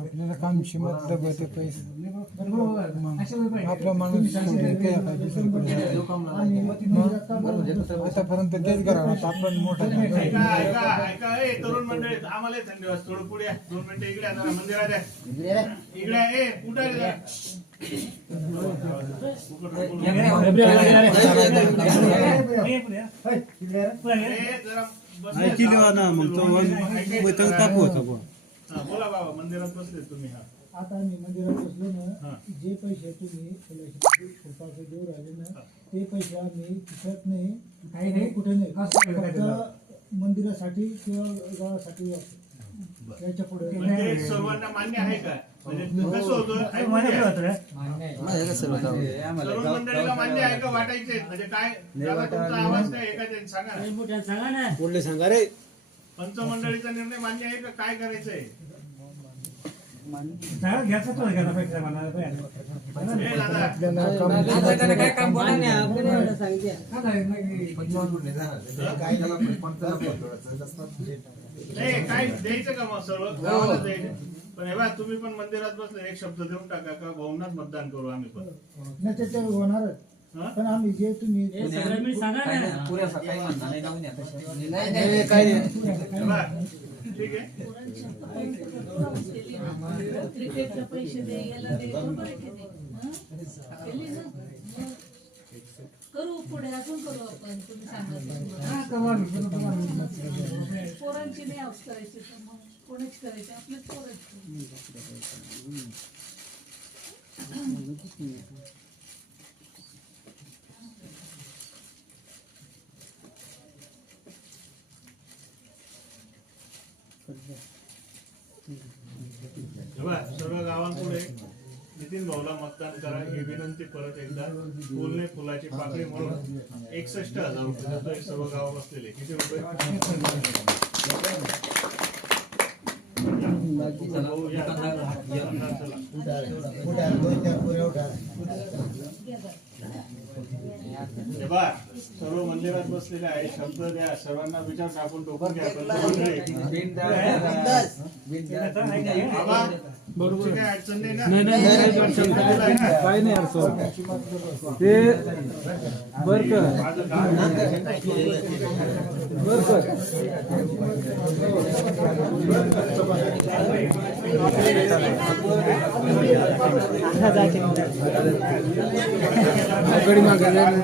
आपल्याला काम शिमत दबते पैसे मग आपला माणूस सोडून काय काय दुसरीकडे जातो. मग आतापर्यंत तेच करा आपण मोठा तरुण मंडळी आम्हाला थंडी वाजते थोडं पुढे या. दोन मिनिटं इकडे मंदिरात या. इकडे ए कुठे जरा? ए, जरा बसले. हा, बोला बाबा मंदिरात बसले तुम्ही हा. आता आम्ही मंदिरात बसलो. ना जे पैसे तुम्ही स्वतःचे देऊ राहिले ना ते पैसे आम्ही खिशात नाही काही नाही. कुठे नाही. फक्त मंदिरासाठी किंवा गावासाठी वापरतो. याच्यापुढे. म्हणजे सर्वांना मान्य आहे का? म्हणजे कसं होतं? ऐकून मान्य आहे का? काय पंचमंडळीचा निर्णय मान्य आहे का काय करायचंय आपल्याला काम नाही. काय द्यायचं का मग सर्व? गावाला द्यायचं पण हे बघा तुम्ही पण मंदिरात बसले एक शब्द देऊन टाका का? भवनात मतदान करू आम्ही पण. नाही त्याच्यावर होणारच. हा? पण आम्ही जे तुम्ही हे बघा, ठीक आहे. क्रिकेटचे पैसे दे याला दे बरोबर आहे की नाही? हं? केली ना? मग करू पुढे अजून करू आपण तुम्ही सांगत पोरांची नाही हाऊस करायची तर मग कोणाची करायची? आपलीच पोरांची. सर्व गावांपुढे नितीन भाऊला मतदान करा ही विनंती परत एकदा. फुलने फुलाची पाकळी म्हणून एकसष्ट हजार रुपये देतो सर्व गावात बसलेले. किती रुपये? भाऊ, या. चला. हे सर्व मंदिरात बसलेले आहे शब्द द्या सर्वांना विचार टाकून टोकून घ्या बाबा काय अडचण नाही ना? आहे ना? नाही अडचण ते बर कर. माझं काम बर कर. मागे वेगवेगळे